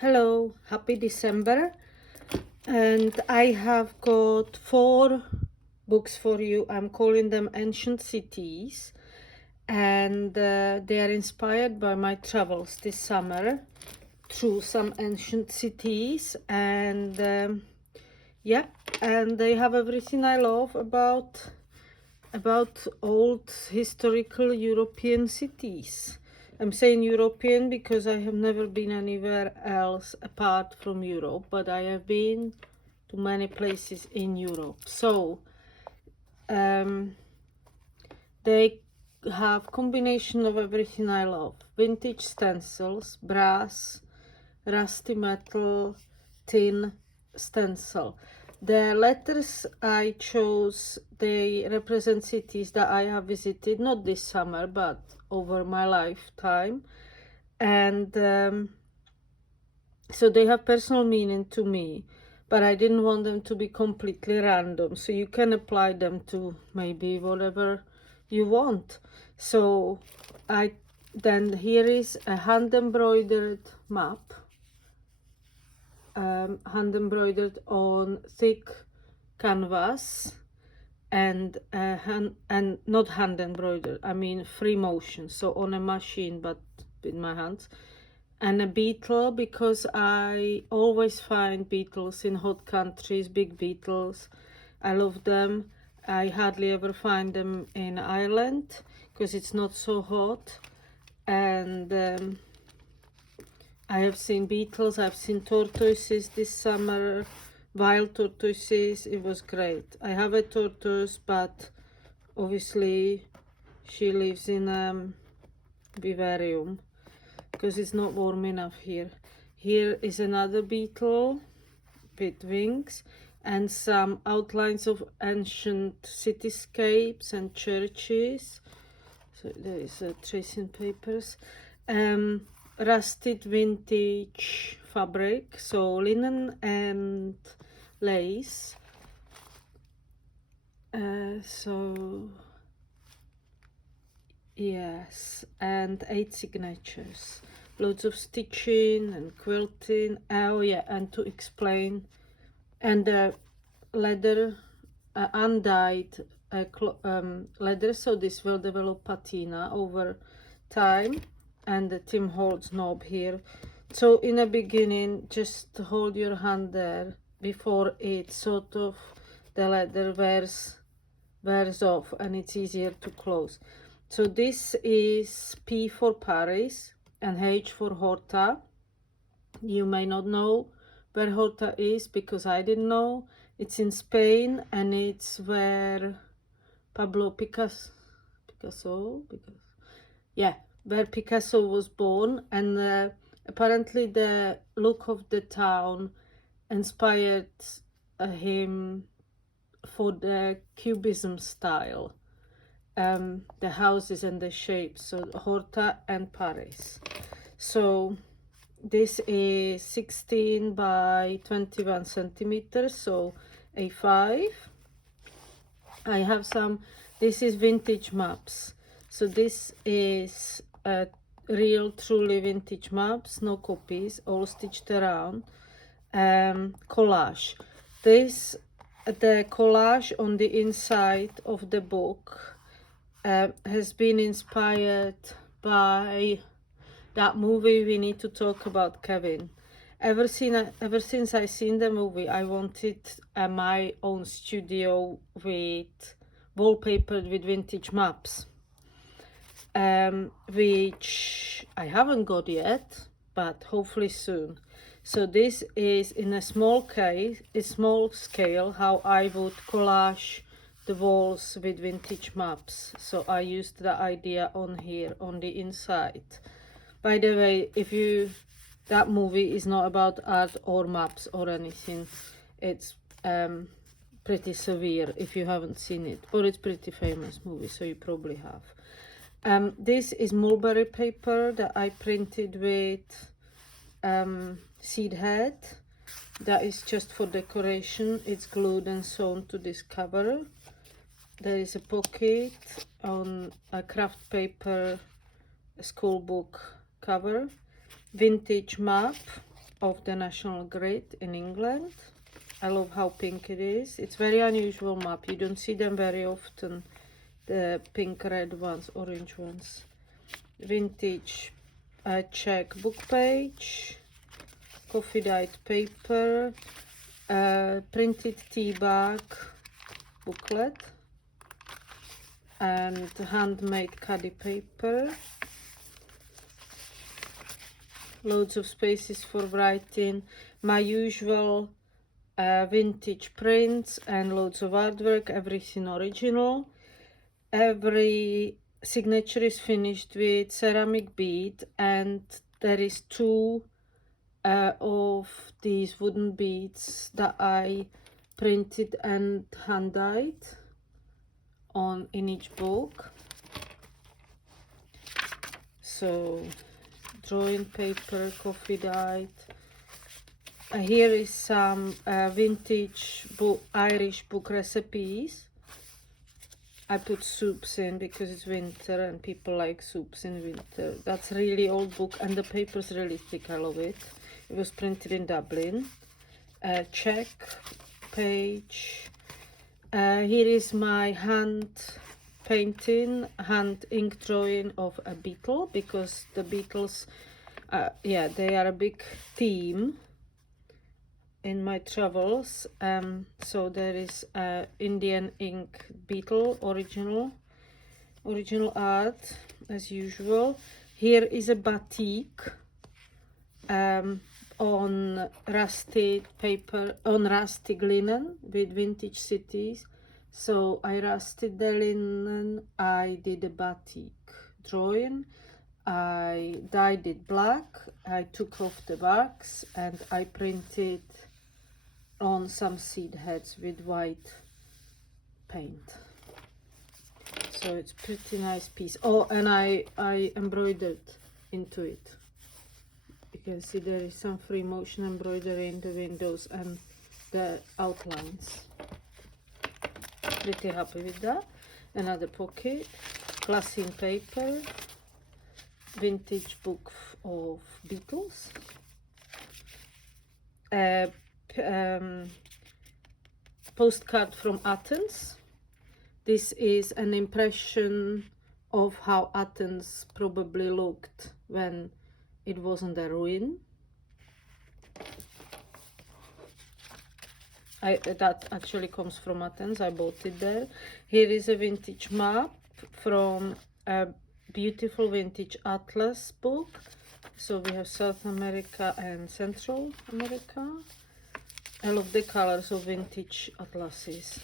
Hello, happy December, and I have got 4 books for you. I'm calling them Ancient Cities, and they are inspired by my travels this summer through some ancient cities, and yeah, and they have everything I love about old historical European cities. I'm saying European because I have never been anywhere else apart from Europe, but I have been to many places in Europe. So they have combination of everything I love: vintage stencils, brass, rusty metal, tin stencil. The letters I chose, they represent cities that I have visited, not this summer, but over my lifetime. And so they have personal meaning to me, but I didn't want them to be completely random. So you can apply them to maybe whatever you want. So then here is a hand embroidered map, hand embroidered on thick canvas, and not hand embroidered, I mean free motion, so on a machine but with my hands, and a beetle, because I always find beetles in hot countries, big beetles. I love them. I hardly ever find them in Ireland because it's not so hot. And I have seen beetles, I've seen tortoises this summer, wild tortoises. It was great. I have a tortoise, but obviously she lives in vivarium because it's not warm enough here. Here is another beetle with wings and some outlines of ancient cityscapes and churches. So there is tracing papers. Rusted vintage fabric, so linen and lace. So yes, and 8 signatures, loads of stitching and quilting. Oh yeah, and to explain, and the leather, undyed leather, so this will develop patina over time. And the Tim Holtz knob here. So in the beginning, just hold your hand there before it sort of, the leather wears off and it's easier to close. So this is P for Paris and H for Horta. You may not know where Horta is because I didn't know. It's in Spain, and it's where Pablo Picasso, yeah, where Picasso was born. And apparently the look of the town inspired him for the Cubism style, the houses and the shapes. So Horta and Paris. So this is 16 by 21 centimeters, so A5. I have some, this is vintage maps. So this is real, truly vintage maps, no copies, all stitched around. Collage. The collage on the inside of the book has been inspired by that movie we need to talk about, Kevin. Ever since I seen the movie, I wanted my own studio with wallpapered with vintage maps, which I haven't got yet, but hopefully soon. So this is in a small scale, how I would collage the walls with vintage maps. So I used the idea on here on the inside. By the way, that movie is not about art or maps or anything. It's pretty severe if you haven't seen it, but it's pretty famous movie, so you probably have. This is mulberry paper that I printed with seed head. That is just for decoration. It's glued and sewn to this cover. There is a pocket on a craft paper school book cover. Vintage map, of the National Grid in England. I love how pink it is. It's very unusual map. You don't see them very often. The pink, red ones, orange ones. Vintage Czech book page. Coffee dyed paper. Printed tea bag booklet. And handmade caddy paper. Loads of spaces for writing. My usual vintage prints and loads of artwork, everything original. Every signature is finished with ceramic bead, and there is 2 of these wooden beads that I printed and hand dyed on in each book. So drawing paper, coffee dyed. Here is some vintage Irish book recipes. I put soups in because it's winter and people like soups in winter. That's really old book and the paper's really thick. I love it. It was printed in Dublin. Czech page. Here is my hand painting, hand ink drawing of a beetle, because the beetles, yeah, they are a big theme in my travels. So there is Indian ink beetle, original art as usual. Here is a batik on rusty paper, on rusty linen with vintage cities. So I rusted the linen, I did a batik drawing, I dyed it black, I took off the wax and I printed on some seed heads with white paint. So it's pretty nice piece. Oh, and I embroidered into it. You can see there is some free motion embroidery in the windows and the outlines. Pretty happy with that. Another pocket, glassine paper, vintage book of Beatles, postcard from Athens. This is an impression of how Athens probably looked when it wasn't a ruin. That actually comes from Athens. I bought it there. Here is a vintage map from a beautiful vintage atlas book. So we have South America and Central America. I love the colors of vintage atlases.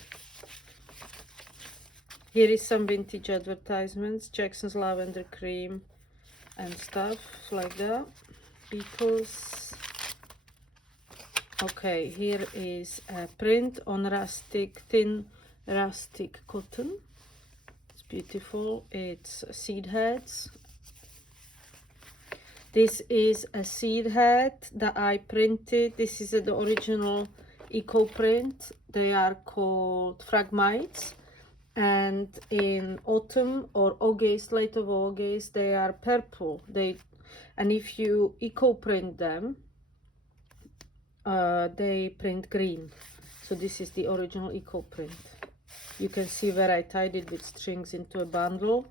Here is some vintage advertisements, Jackson's lavender cream and stuff like that. Beatles. Okay, here is a print on rustic, thin rustic cotton. It's beautiful. It's seed heads. This is a seed head that I printed. This is the original eco print. They are called Phragmites. And in autumn or August, late of August, they are purple. And if you eco print them, they print green. So this is the original eco print. You can see where I tied it with strings into a bundle.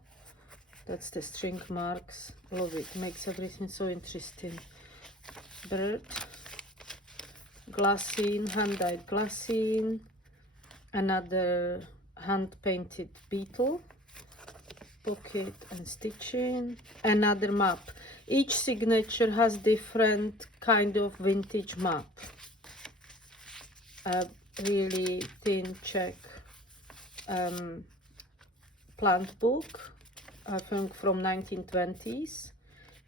That's the string marks. Love it. Makes everything so interesting. Bird, glassine, hand dyed glassine, another hand painted beetle, pocket and stitching, another map. Each signature has different kind of vintage map. A really thin Czech plant book, I think from 1920s.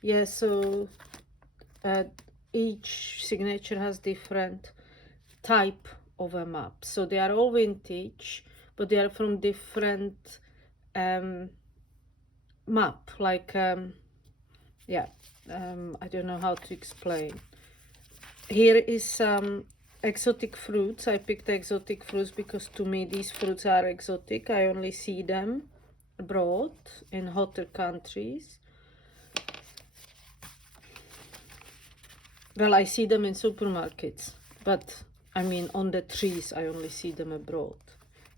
Yeah, so each signature has different type of a map. So they are all vintage, but they are from different map, like yeah, I don't know how to explain. Here is some exotic fruits. I picked exotic fruits because to me these fruits are exotic. I only see them abroad in hotter countries. Well, I see them in supermarkets, but I mean on the trees I only see them abroad.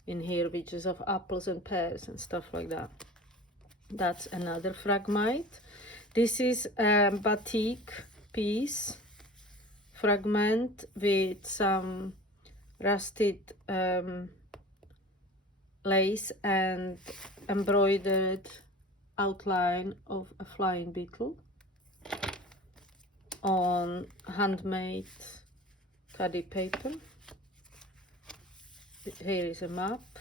In here pictures of apples and pears and stuff like that. That's another fragmite. This is a batik piece fragment with some rusted lace and embroidered outline of a flying beetle on handmade khadi paper. Here is a map,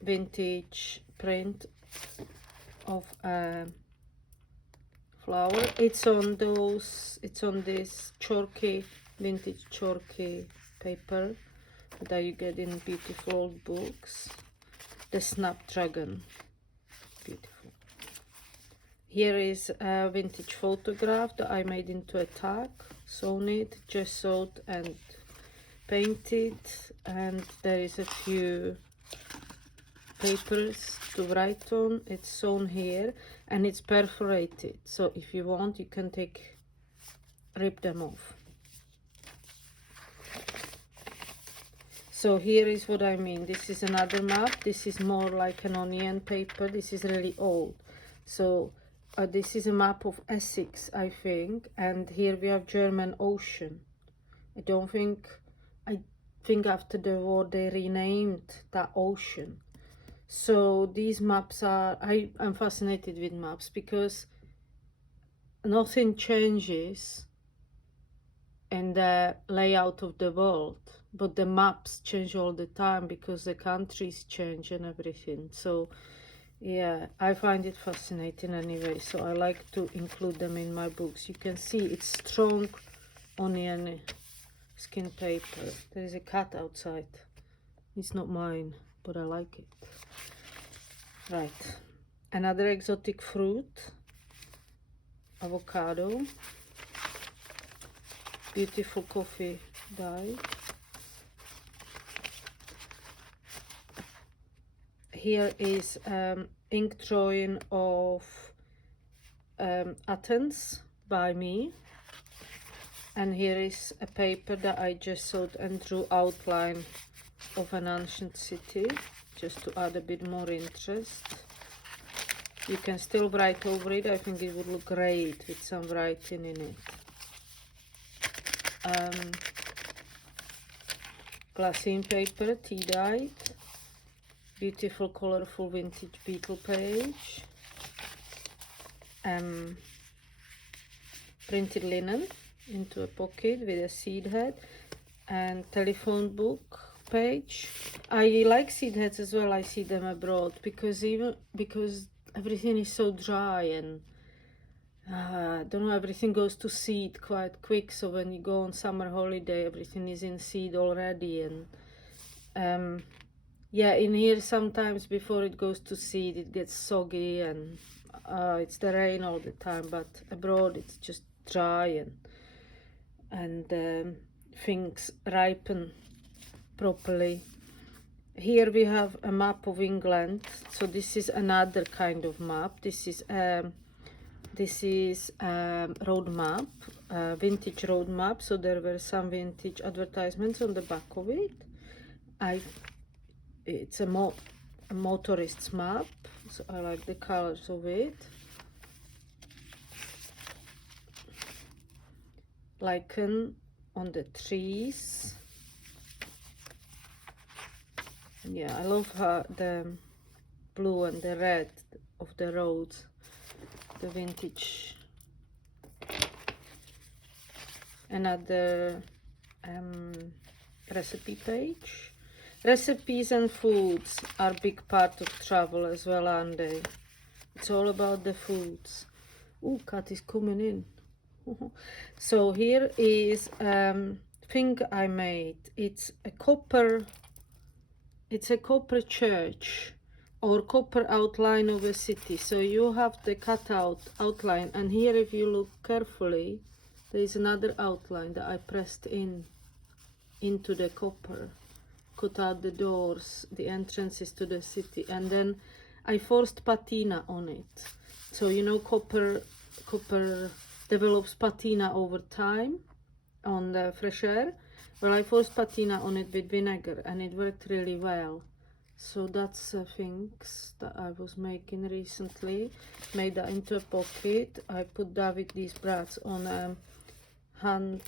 vintage print of a flower. It's on this chalky, vintage chalky paper that you get in beautiful old books. The snapdragon, beautiful. Here is a vintage photograph that I made into a tag, sewn it, gessoed and painted, and there is a few papers to write on. It's sewn here and it's perforated, so if you want you can rip them off. So here is what I mean. This is another map. This is more like an onion paper. This is really old. So this is a map of Essex, I think, and here we have German Ocean. I think after the war they renamed that ocean. So these maps are, I'm fascinated with maps because nothing changes in the layout of the world, but the maps change all the time because the countries change and everything. So yeah, I find it fascinating anyway, so I like to include them in my books. You can see it's strong onion skin paper. There is a cat outside. It's not mine, but I like it. Right, another exotic fruit, avocado, beautiful coffee dye. Here is ink drawing of Athens by me, and here is a paper that I just sewed and drew outline of an ancient city just to add a bit more interest. You can still write over it. I think it would look great with some writing in it. Glassine paper, tea dyed. Beautiful colorful vintage beetle page, printed linen into a pocket with a seed head, and telephone book page. I like seed heads as well. I see them abroad because everything is so dry and I don't know, everything goes to seed quite quick, so when you go on summer holiday everything is in seed already. And yeah, in here sometimes before it goes to seed it gets soggy and it's the rain all the time, but abroad it's just dry and things ripen properly. Here we have a map of England, so this is another kind of map. This is road map, vintage road map, so there were some vintage advertisements on the back of it. It's a motorist's map, so I like the colors of it. Lichen on the trees. Yeah, I love the blue and the red of the roads, the vintage. Another recipe page. Recipes and foods are a big part of travel as well, aren't they? It's all about the foods. Oh, cat is coming in. So here is thing I made. It's a copper church or copper outline of a city. So you have the cutout outline, and here if you look carefully there is another outline that I pressed into the copper. Cut out the doors, the entrances to the city, and then I forced patina on it. So you know, copper develops patina over time on the fresh air. Well, I forced patina on it with vinegar and it worked really well. So that's things that I was making recently. Made that into a pocket. I put that with these brads on hand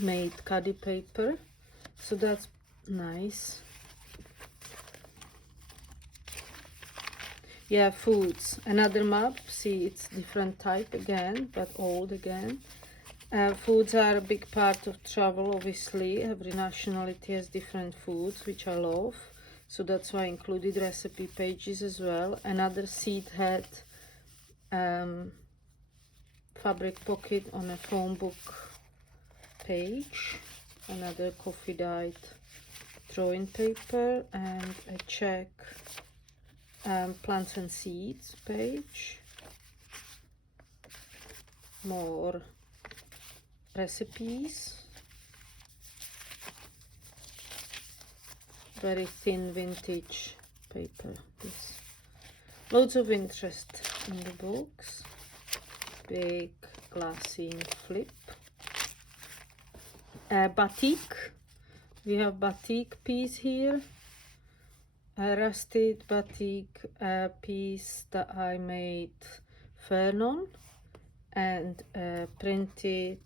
made caddy paper. So that's nice. Yeah, foods. Another map. See, it's different type again, but old again. Foods are a big part of travel, obviously. Every nationality has different foods, which I love. So that's why I included recipe pages as well. Another seed head fabric pocket on a phone book page. Another coffee dyed drawing paper, and a check plants and seeds page. More recipes. Very thin vintage paper. This. Loads of interest in the books. Big glassine flip. Batik. We have batik piece here. A rusted batik piece that I made fern on, and printed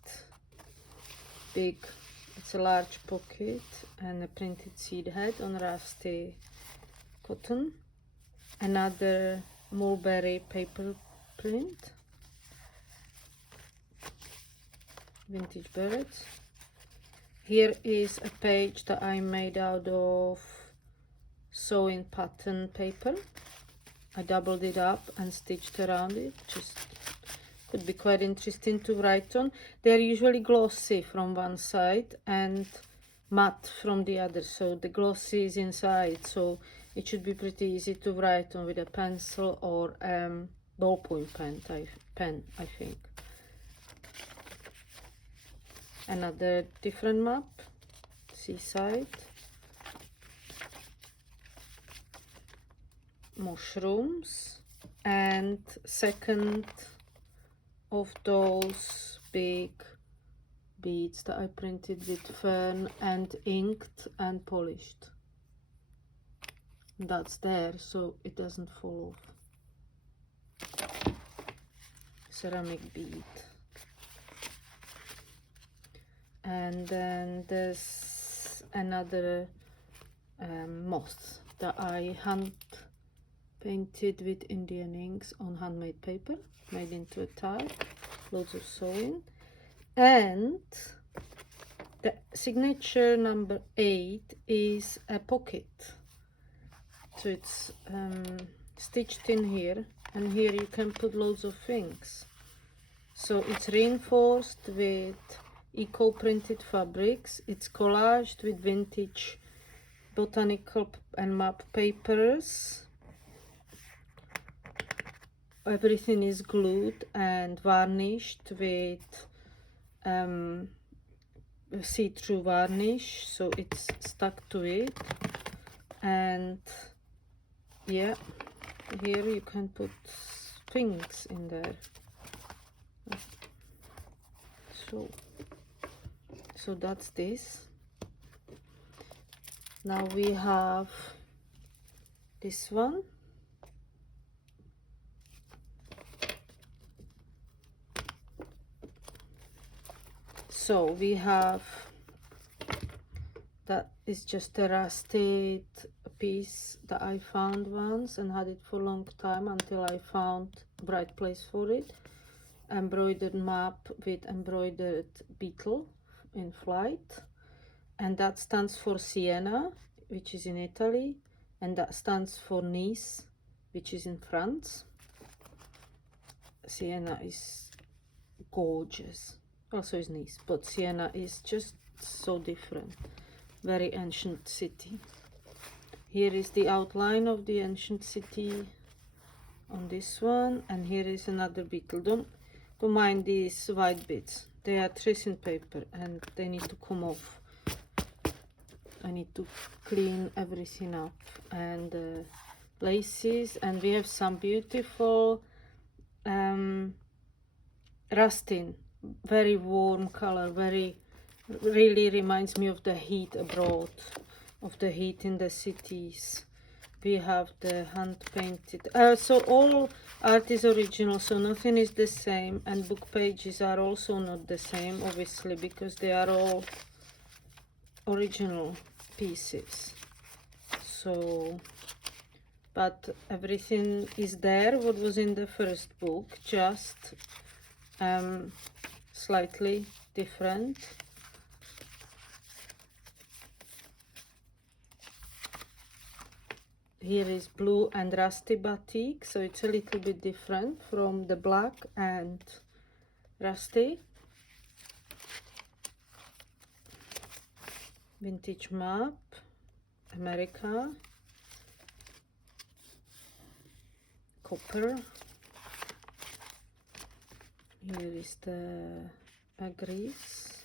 big, it's a large pocket, and a printed seed head on rusty cotton. Another mulberry paper print, vintage birds. Here is a page that I made out of sewing pattern paper. I doubled it up and stitched around it. Just could be quite interesting to write on. They're usually glossy from one side and matte from the other, so the glossy is inside, so it should be pretty easy to write on with a pencil or ballpoint pen, I think. Another different map, seaside. Mushrooms, and second of those big beads that I printed with fern and inked and polished. That's there, so it doesn't fall off. Ceramic bead. And then there's another moth that I hand painted with Indian inks on handmade paper, made into a tie. Loads of sewing. And the signature number 8 is a pocket. So it's stitched in here, and here you can put loads of things. So it's reinforced with eco printed fabrics. It's collaged with vintage botanical and map papers. Everything is glued and varnished with see-through varnish, so it's stuck to it. And yeah, here you can put things in there. So that's this. Now we have this one. So we have, that is just a rusted piece that I found once and had it for a long time until I found a right place for it. Embroidered map with embroidered beetle in flight, and that stands for Siena, which is in Italy, and that stands for Nice, which is in France. Siena is gorgeous, also is Nice, but Siena is just so different. Very ancient city. Here is the outline of the ancient city on this one, and here is another beetle. Don't mind these white bits, they are tracing paper and they need to come off. I need to clean everything up. And laces, and we have some beautiful rustin, very warm color, really reminds me of the heat abroad, of the heat in the cities. We have the hand painted, so all art is original, so nothing is the same, and book pages are also not the same, obviously, because they are all original pieces. So, but everything is there what was in the first book, just slightly different. Here is blue and rusty batik, so it's a little bit different from the black and rusty. Vintage map, America, copper. Here is the Greece,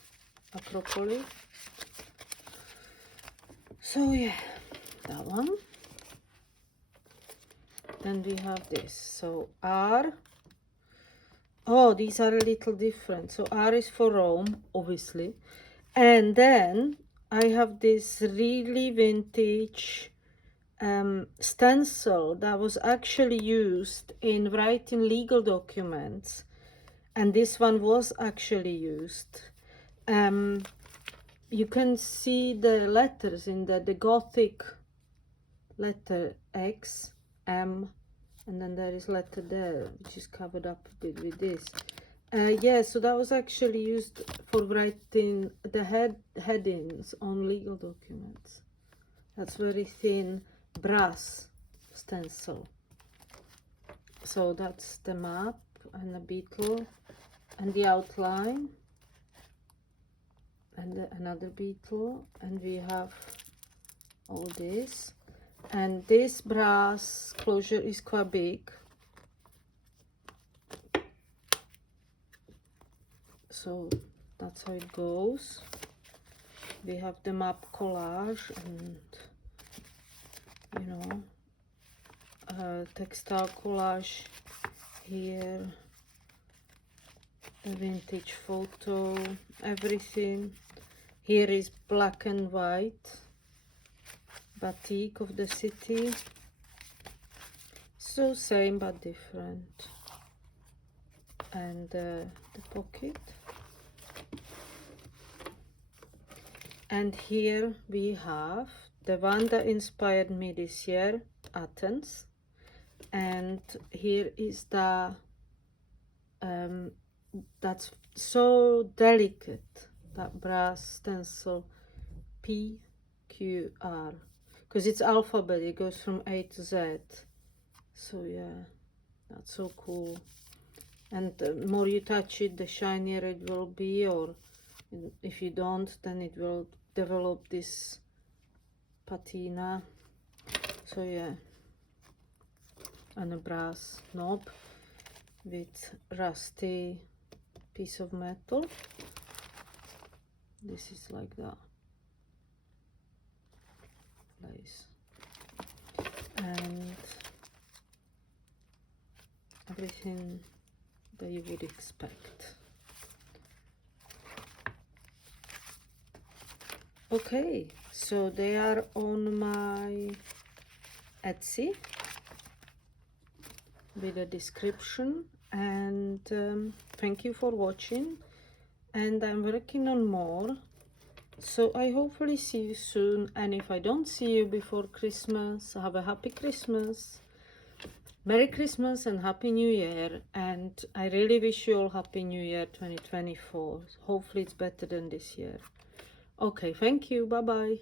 Acropolis. So yeah, that one. Then we have this, so R. Oh, these are a little different. So R is for Rome, obviously. And then I have this really vintage stencil that was actually used in writing legal documents. And this one was actually used. You can see the letters in the Gothic letter X, M, and then there is letter there, which is covered up a bit with this. Yeah, so that was actually used for writing the headings on legal documents. That's very thin brass stencil. So that's the map and the beetle and the outline and another beetle, and we have all this. And this brass closure is quite big, so that's how it goes. We have the map collage and, you know, textile collage here, a vintage photo, everything. Here is black and white batik of the city, so same but different. And the pocket, and here we have the one that inspired me this year, Athens. And here is the that's so delicate, that brass stencil, PQR, because it's alphabet, it goes from A to Z. So yeah, that's so cool. And the more you touch it, the shinier it will be, or if you don't, then it will develop this patina. So yeah, and a brass knob with rusty piece of metal. This is like that place, and everything that you would expect. Okay, so they are on my Etsy with a description, and thank you for watching, and I'm working on more, so I hopefully see you soon. And if I don't see you before Christmas, have a happy Christmas, Merry Christmas and Happy New Year, and I really wish you all Happy New Year 2024. Hopefully it's better than this year. Okay, thank you, bye bye.